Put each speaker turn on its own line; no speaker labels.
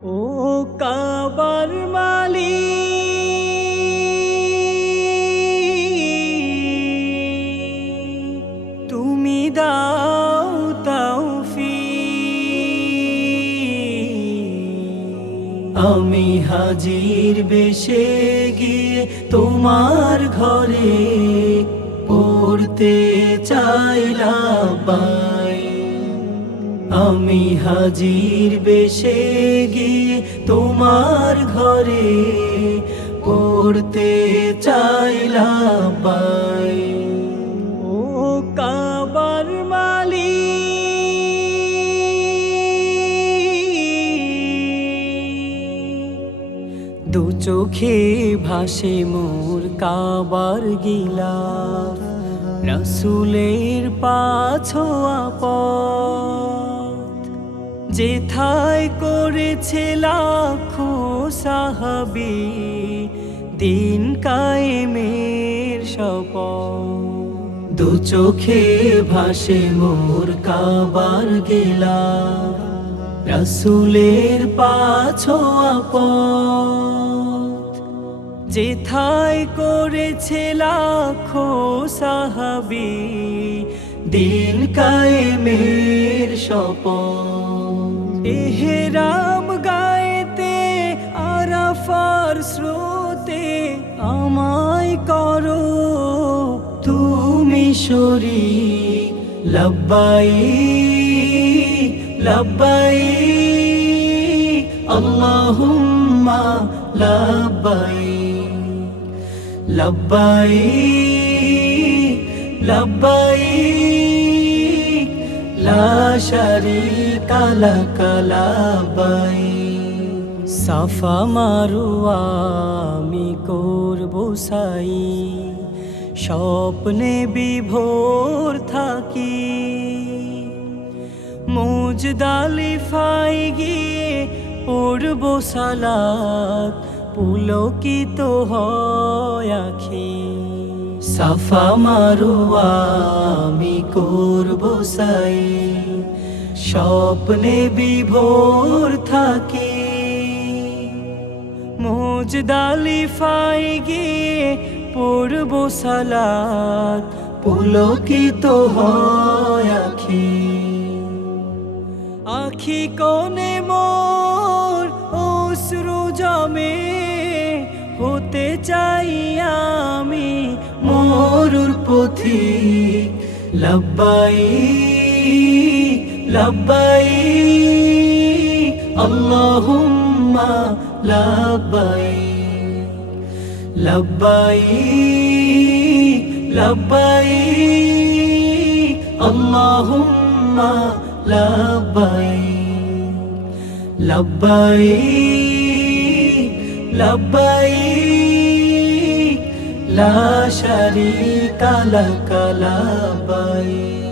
ও কাবার মালি তুমি দাও তাওফি আমি হাজির বেশে গিয়ে তোমার ঘরে পড়তে চাইলাম। পাই আমি হাজির বেশে গিয়ে তোমার ঘরে পড়তে চাইলাম পাই ও কাবার মালি দু চোখে ভাসে মোর কাবার গিলাফ, রসুলের পাছোয়া পথ। যেথায় করেছে লাখো সাহাবি, দিন কায়েমের শপথ। দু চোখে ভাসে মোর কাবার গেলা, রসুলের পাছোয়া পথ যেথায় করেছে লাখো সাহাবি, দিন কায়েমের শপথ। এহেরাম গায়েতে আরাফার স্রোতে আমায় করো। তুমি শরী লব্বাই লব্বাই আল্লাহুম্মা লব্বাই লব্বাই লব্বাই লা শারিকা লাক লব্বাই সাফা মারুয়া আমি করব সাই। স্বপ্নে বিভোর থাকি। মুজদালি ফাই গিয়ে পড়ব সালাত। পুলকিত হয় আখি। সাফা মারুয়া, আমি করব সাই। স্বপ্নে বিভোর থাকি। মোজদালি ফাই গিয়ে পড়ব সালাত, পুলকিত হয় আখি। আখি কোনে মোর অশ্রু জমে চাই আমি মোরুর পথি লব্বাই লব্বাই আল্লাহুম্মা লব্বাই লব্বাই লব্বাই আল্লাহুম্মা লব্বাই লব্বাই লব্বাই লা শারিকা লাক লব্বাই